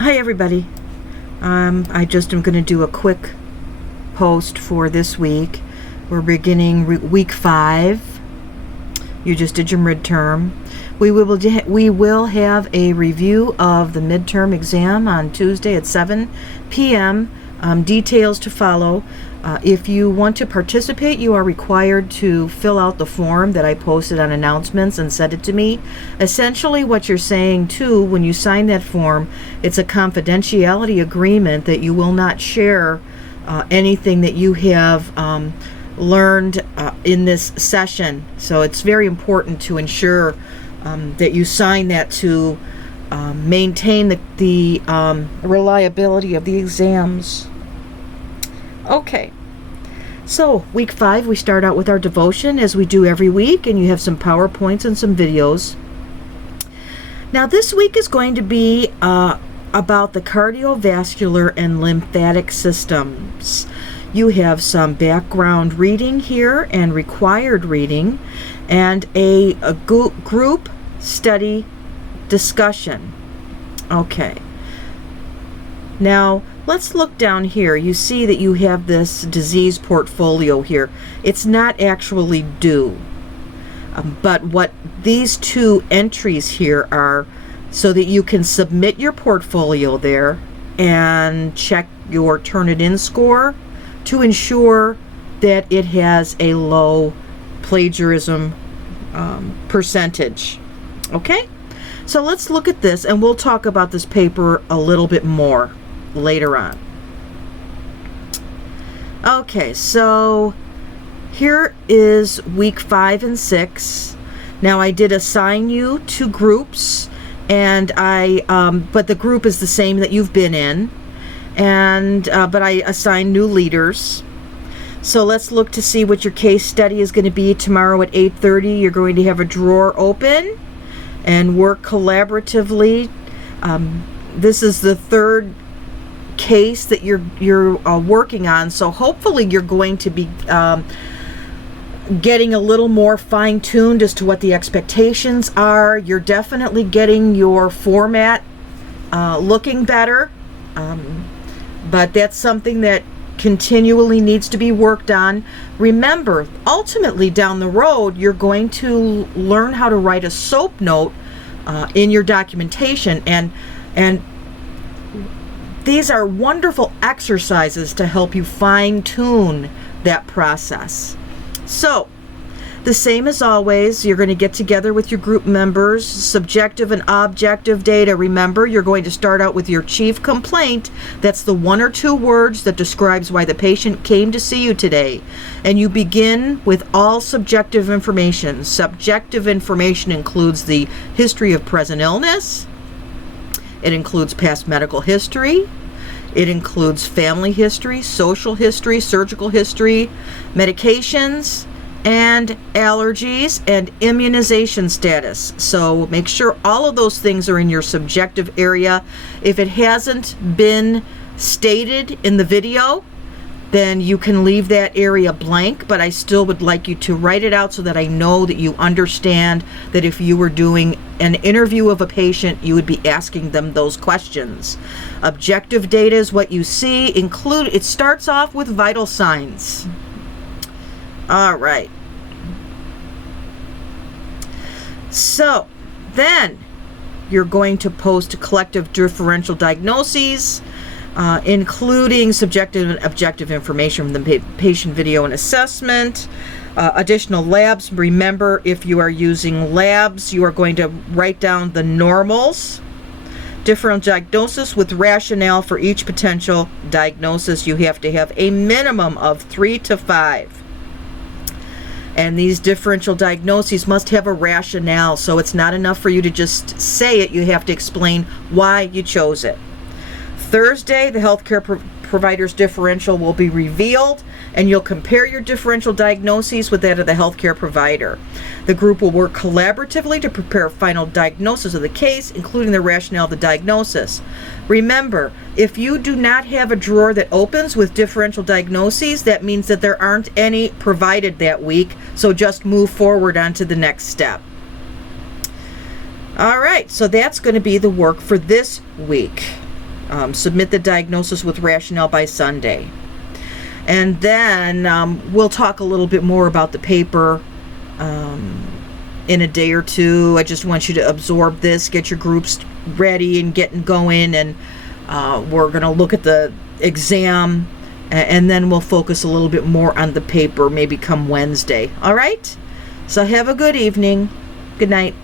Hi everybody. I just am going to do a quick post for this week. We're beginning week 5. You just did your midterm. We will have a review of the midterm exam on Tuesday at 7 p.m. Details to follow. If you want to participate, you are required to fill out the form that I posted on announcements and send it to me. Essentially, what you're saying too, when you sign that form, it's a confidentiality agreement that you will not share anything that you have learned in this session. So it's very important to ensure that you sign that to maintain the reliability of the exams. Okay, so week 5, we start out with our devotion as we do every week, and you have some PowerPoints and some videos. Now this week is going to be about the cardiovascular and lymphatic systems. You have some background reading here and required reading, and a group study discussion. Okay. Now, let's look down here. You see that you have this disease portfolio here. It's not actually due. But what these 2 entries here are so that you can submit your portfolio there and check your Turnitin score to ensure that it has a low plagiarism percentage. Okay? So let's look at this, and we'll talk about this paper a little bit more later on. Okay, so here is week 5 and 6. Now I did assign you to groups, and but the group is the same that you've been in, and but I assigned new leaders. So let's look to see what your case study is going to be tomorrow at 8:30. You're going to have a drawer open and work collaboratively. This is the 3rd case that you're working on, so hopefully you're going to be getting a little more fine-tuned as to what the expectations are. You're definitely getting your format looking better, but that's something that continually needs to be worked on. Remember, ultimately down the road, you're going to learn how to write a SOAP note in your documentation, and these are wonderful exercises to help you fine-tune that process. So, the same as always, you're going to get together with your group members. Subjective and objective data. Remember, you're going to start out with your chief complaint. That's the 1 or 2 words that describes why the patient came to see you today. And you begin with all subjective information. Subjective information includes the history of present illness. It includes past medical history. It includes family history, social history, surgical history, medications, and allergies, and immunization status. So make sure all of those things are in your subjective area. If it hasn't been stated in the video, then you can leave that area blank, but I still would like you to write it out so that I know that you understand that if you were doing an interview of a patient, you would be asking them those questions. Objective data is what you see. It starts off with vital signs. All right. So then you're going to post collective differential diagnoses, including subjective and objective information from the patient video and assessment. Additional labs. Remember, if you are using labs, you are going to write down the normals. Differential diagnosis with rationale for each potential diagnosis. You have to have a minimum of 3 to 5. And these differential diagnoses must have a rationale, so it's not enough for you to just say it. You have to explain why you chose it. Thursday, the healthcare provider's differential will be revealed, and you'll compare your differential diagnoses with that of the healthcare provider. The group will work collaboratively to prepare a final diagnosis of the case, including the rationale of the diagnosis. Remember, if you do not have a drawer that opens with differential diagnoses, that means that there aren't any provided that week, so just move forward on to the next step. All right, so that's going to be the work for this week. Submit the diagnosis with rationale by Sunday. And then we'll talk a little bit more about the paper in a day or two. I just want you to absorb this, get your groups ready and getting going, and we're going to look at the exam, and then we'll focus a little bit more on the paper maybe come Wednesday. All right? So have a good evening. Good night.